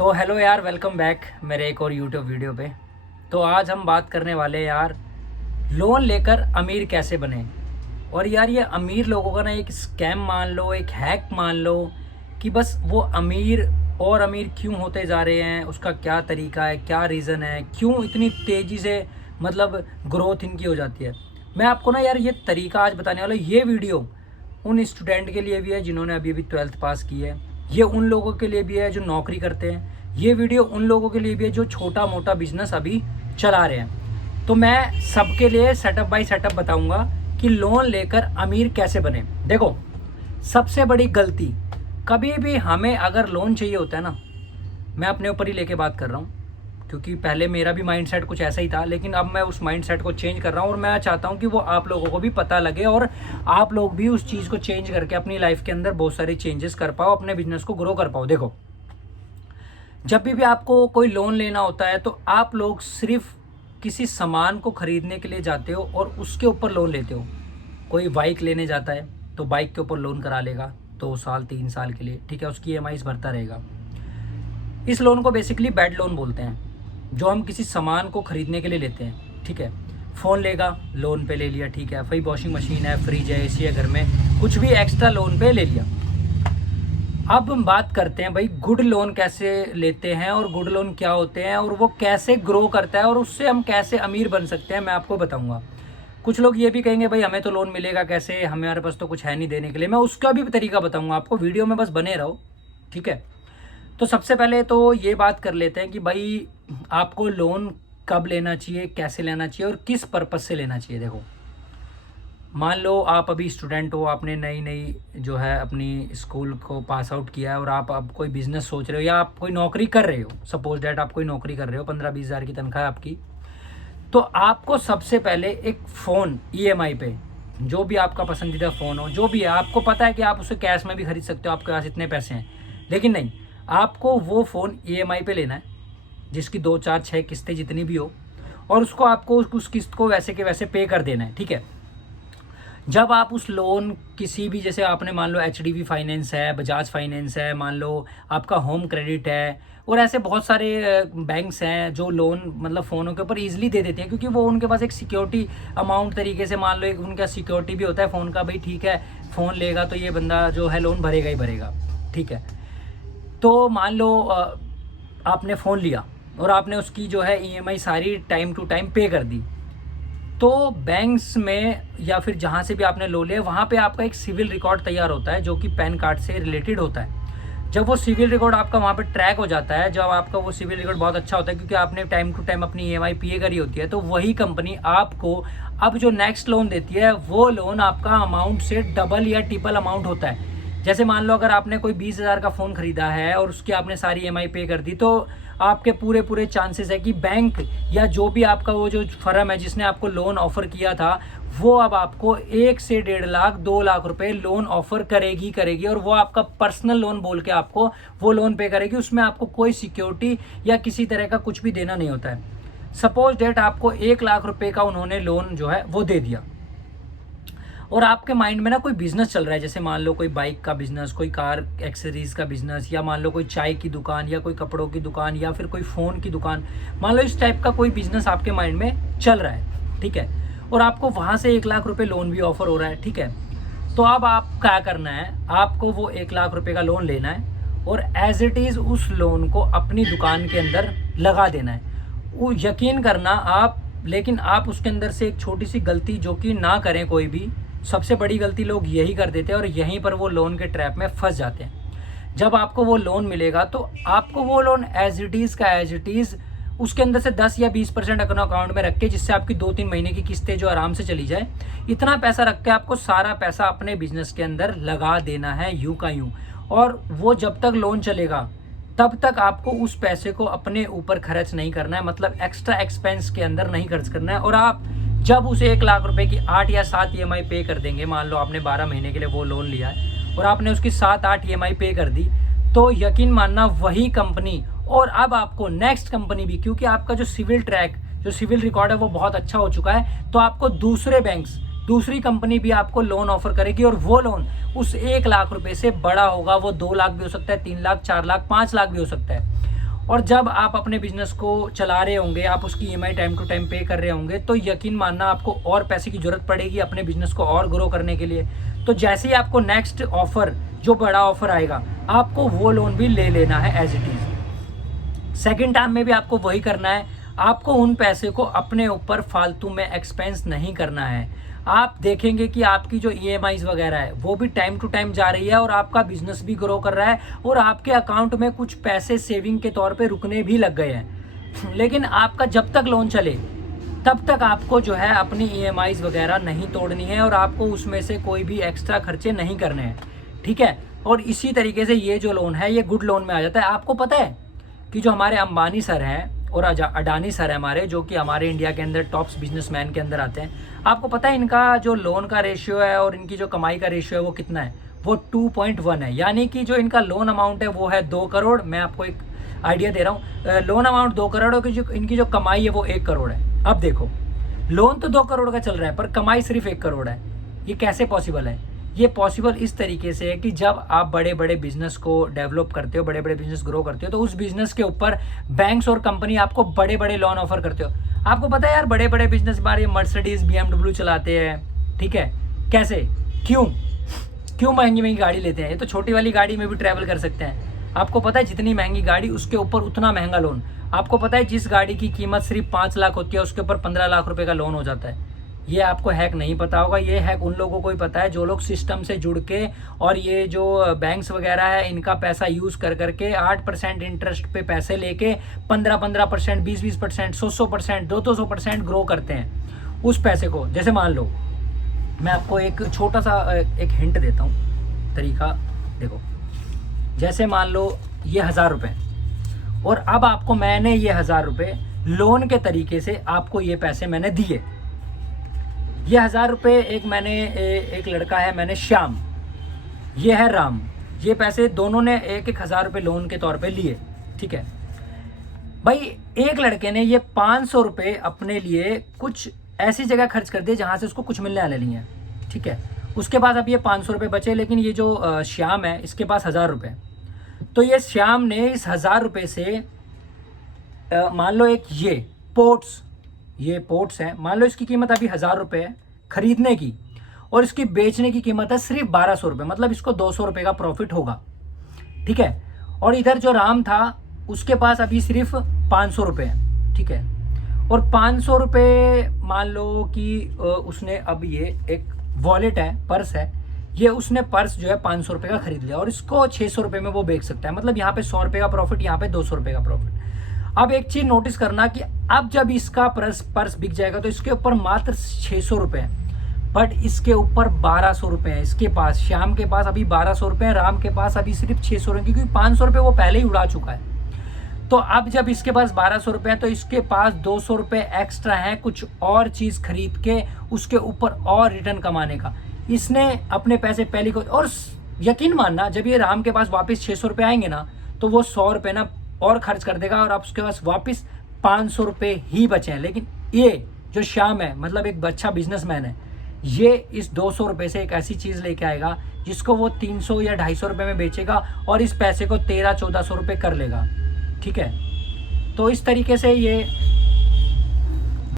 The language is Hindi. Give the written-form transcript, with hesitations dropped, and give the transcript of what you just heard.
तो हेलो यार, वेलकम बैक मेरे एक और यूट्यूब वीडियो पे। तो आज हम बात करने वाले हैं यार, लोन लेकर अमीर कैसे बने। और यार ये अमीर लोगों का ना एक स्कैम मान लो, एक हैक मान लो कि बस वो अमीर और अमीर क्यों होते जा रहे हैं, उसका क्या तरीका है, क्या रीज़न है, क्यों इतनी तेज़ी से मतलब ग्रोथ इनकी हो जाती है। मैं आपको ना यार ये तरीका आज बताने वाला हूँ। ये वीडियो उन स्टूडेंट के लिए भी है जिन्होंने अभी अभी 12th पास की है। ये उन लोगों के लिए भी है जो नौकरी करते हैं। ये वीडियो उन लोगों के लिए भी है जो छोटा मोटा बिजनेस अभी चला रहे हैं। तो मैं सबके लिए सेटअप बाय सेटअप बताऊंगा कि लोन लेकर अमीर कैसे बने। देखो, सबसे बड़ी गलती, कभी भी हमें अगर लोन चाहिए होता है ना, मैं अपने ऊपर ही लेके बात कर रहा हूँ क्योंकि पहले मेरा भी माइंडसेट कुछ ऐसा ही था, लेकिन अब मैं उस माइंडसेट को चेंज कर रहा हूँ और मैं चाहता हूँ कि वो आप लोगों को भी पता लगे और आप लोग भी उस चीज़ को चेंज करके अपनी लाइफ के अंदर बहुत सारी चेंजेस कर पाओ, अपने बिजनेस को ग्रो कर पाओ। देखो, जब भी आपको कोई लोन लेना होता है तो आप लोग सिर्फ किसी सामान को खरीदने के लिए जाते हो और उसके ऊपर लोन लेते हो। कोई बाइक लेने जाता है तो बाइक के ऊपर लोन करा लेगा 2 साल 3 साल के लिए, ठीक है, उसकी ईएमआईज भरता रहेगा। इस लोन को बेसिकली बैड लोन बोलते हैं, जो हम किसी सामान को खरीदने के लिए लेते हैं। ठीक है, फ़ोन लेगा, लोन पे ले लिया, ठीक है, भाई वॉशिंग मशीन है, फ्रिज है, एसी है घर में, कुछ भी एक्स्ट्रा लोन पे ले लिया। अब हम बात करते हैं भाई गुड लोन कैसे लेते हैं और गुड लोन क्या होते हैं और वो कैसे ग्रो करता है और उससे हम कैसे अमीर बन सकते हैं, मैं आपको बताऊंगा। कुछ लोग ये भी कहेंगे भाई हमें तो लोन मिलेगा कैसे, हमारे पास तो कुछ है नहीं देने के लिए। मैं उसका भी तरीका बताऊंगा आपको, वीडियो में बस बने रहो, ठीक है। तो सबसे पहले तो ये बात कर लेते हैं कि भाई आपको लोन कब लेना चाहिए, कैसे लेना चाहिए और किस पर्पज़ से लेना चाहिए। देखो, मान लो आप अभी स्टूडेंट हो, आपने नई नई जो है अपनी स्कूल को पास आउट किया है और आप अब कोई बिज़नेस सोच रहे हो या आप कोई नौकरी कर रहे हो। सपोज डैट आप कोई नौकरी कर रहे हो, 15-20 हज़ार की तनख्वाह है आपकी। तो आपको सबसे पहले एक फ़ोन ईएमआई पे, जो भी आपका पसंदीदा फ़ोन हो, जो भी है, आपको पता है कि आप उसे कैश में भी खरीद सकते हो, आपके पास इतने पैसे हैं, लेकिन नहीं, आपको वो फ़ोन ईएमआई पे लेना है जिसकी 2 4 6 किस्तें जितनी भी हो, और उसको आपको उस किस्त को वैसे के वैसे पे कर देना है। ठीक है, जब आप उस लोन किसी भी, जैसे आपने मान लो एचडीबी फाइनेंस है, बजाज फाइनेंस है, मान लो आपका होम क्रेडिट है, और ऐसे बहुत सारे बैंक्स हैं जो लोन मतलब फ़ोनों के ऊपर ईजिली दे देते हैं, क्योंकि वो उनके पास एक सिक्योरिटी अमाउंट तरीके से, मान लो एक उनका सिक्योरिटी भी होता है फ़ोन का, भाई ठीक है फ़ोन लेगा तो ये बंदा जो है लोन भरेगा ही भरेगा। ठीक है, तो मान लो आपने फ़ोन लिया और आपने उसकी जो है ईएमआई सारी टाइम टू टाइम पे कर दी, तो बैंक्स में या फिर जहाँ से भी आपने लोन लिया वहाँ पे आपका एक सिविल रिकॉर्ड तैयार होता है जो कि पैन कार्ड से रिलेटेड होता है। जब वो सिविल रिकॉर्ड आपका वहाँ पे ट्रैक हो जाता है, जब आपका वो सिविल रिकॉर्ड बहुत अच्छा होता है क्योंकि आपने टाइम टू टाइम अपनी ईएमआई पे करी होती है, तो वही कंपनी आपको अब जो नेक्स्ट लोन देती है वो लोन आपका अमाउंट से डबल या ट्रिपल अमाउंट होता है। जैसे मान लो अगर आपने कोई 20,000 का फ़ोन ख़रीदा है और उसकी आपने सारी ईएमआई पे कर दी, तो आपके पूरे पूरे चांसेस है कि बैंक या जो भी आपका वो जो फर्म है जिसने आपको लोन ऑफ़र किया था, वो अब आपको 1 से 1.5 लाख 2 लाख रुपए लोन ऑफ़र करेगी और वो आपका पर्सनल लोन बोल के आपको वो लोन पे करेगी। उसमें आपको कोई सिक्योरिटी या किसी तरह का कुछ भी देना नहीं होता है। सपोज डेट आपको 1 लाख रुपए का उन्होंने लोन जो है वो दे दिया, और आपके माइंड में ना कोई बिजनेस चल रहा है, जैसे मान लो कोई बाइक का बिजनेस, कोई कार एक्सेसरीज का बिजनेस, या मान लो कोई चाय की दुकान, या कोई कपड़ों की दुकान, या फिर कोई फ़ोन की दुकान, मान लो इस टाइप का कोई बिजनेस आपके माइंड में चल रहा है। ठीक है, और आपको वहाँ से 1 लाख रुपए लोन भी ऑफर हो रहा है। ठीक है, तो अब आप क्या करना है, आपको वो 1 लाख रुपए का लोन लेना है और एज इट इज़ उस लोन को अपनी दुकान के अंदर लगा देना है। वो यकीन करना आप, लेकिन आप उसके अंदर से एक छोटी सी गलती जो कि ना करें कोई भी, सबसे बड़ी गलती लोग यही कर देते हैं और यहीं पर वो लोन के ट्रैप में फंस जाते हैं। जब आपको वो लोन मिलेगा तो आपको वो लोन एज इट इज़ का एज इट इज़ उसके अंदर से 10 या 20% अपना अकाउंट में रख के, जिससे आपकी 2-3 महीने की किस्तें जो आराम से चली जाए, इतना पैसा रख के आपको सारा पैसा अपने बिजनेस के अंदर लगा देना है, यूं का यूं। और वो जब तक लोन चलेगा तब तक आपको उस पैसे को अपने ऊपर खर्च नहीं करना है, मतलब एक्स्ट्रा एक्सपेंस के अंदर नहीं खर्च करना है। और आप जब उस 1 लाख रुपए की 8 या 7 ईएमआई पे कर देंगे, मान लो आपने 12 महीने के लिए वो लोन लिया है और आपने उसकी 7-8 ईएमआई पे कर दी, तो यकीन मानना वही कंपनी, और अब आपको नेक्स्ट कंपनी भी, क्योंकि आपका जो सिविल ट्रैक, जो सिविल रिकॉर्ड है वो बहुत अच्छा हो चुका है, तो आपको दूसरे बैंक्स, दूसरी कंपनी भी आपको लोन ऑफर करेगी, और वो लोन उस 1 लाख रुपए से बड़ा होगा। वो 2 लाख भी हो सकता है, 3 लाख, 4 लाख, 5 लाख भी हो सकता है। और जब आप अपने बिजनेस को चला रहे होंगे, आप उसकी ईएमआई टाइम टू टाइम पे कर रहे होंगे, तो यकीन मानना आपको और पैसे की ज़रूरत पड़ेगी अपने बिजनेस को और ग्रो करने के लिए। तो जैसे ही आपको नेक्स्ट ऑफ़र, जो बड़ा ऑफ़र आएगा, आपको वो लोन भी ले लेना है as it is. Second time में भी आपको वही करना है। आपको उन पैसे को अपने ऊपर फालतू में एक्सपेंस नहीं करना है। आप देखेंगे कि आपकी जो ईएमआईज़ वगैरह है वो भी टाइम टू टाइम जा रही है और आपका बिजनेस भी ग्रो कर रहा है और आपके अकाउंट में कुछ पैसे सेविंग के तौर पे रुकने भी लग गए हैं। लेकिन आपका जब तक लोन चले तब तक आपको जो है अपनी ईएमआईज़ वगैरह नहीं तोड़नी है और आपको उसमें से कोई भी एक्स्ट्रा खर्चे नहीं करने हैं, ठीक है। और इसी तरीके से ये जो लोन है ये गुड लोन में आ जाता है। आपको पता है कि जो हमारे अंबानी सर हैं और अडानी सर है हमारे, जो कि हमारे इंडिया के अंदर टॉप्स बिजनेसमैन के अंदर आते हैं, आपको पता है इनका जो लोन का रेशियो है और इनकी जो कमाई का रेशियो है वो कितना है? वो 2.1 है। यानी कि जो इनका लोन अमाउंट है वो है 2 करोड़। मैं आपको एक आइडिया दे रहा हूँ, लोन अमाउंट 2 करोड़ और जो इनकी जो कमाई है वो 1 करोड़ है। अब देखो, लोन तो 2 करोड़ का चल रहा है पर कमाई सिर्फ 1 करोड़ है। ये कैसे पॉसिबल है? ये पॉसिबल इस तरीके से है कि जब आप बड़े बड़े बिजनेस को डेवलप करते हो, बड़े बड़े बिजनेस ग्रो करते हो, तो उस बिजनेस के ऊपर बैंक्स और कंपनी आपको बड़े बड़े लोन ऑफर करते हो। आपको पता है यार, बड़े बड़े बिजनेस बार ये मर्सिडीज BMW चलाते हैं, ठीक है। कैसे? क्यों महंगी महंगी गाड़ी लेते हैं? ये तो छोटी वाली गाड़ी में भी ट्रैवल कर सकते हैं। आपको पता है जितनी महंगी गाड़ी उसके ऊपर उतना महंगा लोन। आपको पता है जिस गाड़ी की कीमत सिर्फ 5 लाख होती है उसके ऊपर 15 लाख रुपए का लोन हो जाता है। ये आपको हैक नहीं पता होगा, ये हैक उन लोगों को ही पता है जो लोग सिस्टम से जुड़ के और ये जो बैंक्स वगैरह है इनका पैसा यूज़ कर करके 8% इंटरेस्ट पे पैसे लेके 15% 20% 100% 200% ग्रो करते हैं उस पैसे को। जैसे मान लो, मैं आपको एक छोटा सा एक हिंट देता हूँ, तरीका देखो। जैसे मान लो ये 1000 रुपये और अब आपको मैंने ये 1000 रुपये लोन के तरीके से आपको ये पैसे मैंने दिए। ये 1000 रुपये एक लड़का है, मैंने श्याम, ये है राम, ये पैसे दोनों ने एक 1000 रुपये लोन के तौर पे लिए, ठीक है भाई। एक लड़के ने ये 500 रुपये अपने लिए कुछ ऐसी जगह खर्च कर दिए जहाँ से उसको कुछ मिलने वाले नहीं है, ठीक है। उसके पास अब ये 500 रुपये बचे, लेकिन ये जो श्याम है इसके पास 1000 रुपये। तो ये श्याम ने इस 1000 रुपये से मान लो एक ये पोर्ट्स हैं, मान लो इसकी कीमत अभी 1000 रुपये है खरीदने की और इसकी बेचने की कीमत है सिर्फ 1200 रुपये, मतलब इसको 200 रुपये का प्रॉफिट होगा, ठीक है। और इधर जो राम था उसके पास अभी सिर्फ 500 रुपये है, ठीक है। और 500 रुपये मान लो कि उसने अब ये एक वॉलेट है, पर्स है, ये उसने पर्स जो है 500 रुपये का खरीद लिया और इसको 600 रुपये में वो बेच सकता है, मतलब यहाँ पे 100 रुपये का प्रॉफिट, यहाँ पे 200 रुपये का प्रॉफिट। अब एक चीज नोटिस करना कि अब जब इसका पर्स बिक जाएगा तो इसके ऊपर मात्र 600 रुपये है, बट इसके ऊपर 1200 रुपये है इसके पास। श्याम के पास अभी 1200 रुपये है, राम के पास अभी सिर्फ 600 रुपये, क्योंकि 500 रुपये वो पहले ही उड़ा चुका है। तो अब जब इसके पास 1200 रुपये है तो इसके पास 200 रुपये एक्स्ट्रा है कुछ और चीज़ खरीद के उसके ऊपर और रिटर्न कमाने का। इसने अपने पैसे पहले को, और यकीन मानना जब ये राम के पास वापस 600 रुपये आएंगे ना तो वो 100 रुपये ना और खर्च कर देगा और अब उसके पास वापस 500 रुपये ही बचे हैं। लेकिन ये जो श्याम है, मतलब एक अच्छा बिजनेसमैन है, ये इस 200 रुपये से एक ऐसी चीज़ लेके आएगा जिसको वो 300 या 250 रुपये में बेचेगा और इस पैसे को 1300-1400 रुपये कर लेगा, ठीक है। तो इस तरीके से ये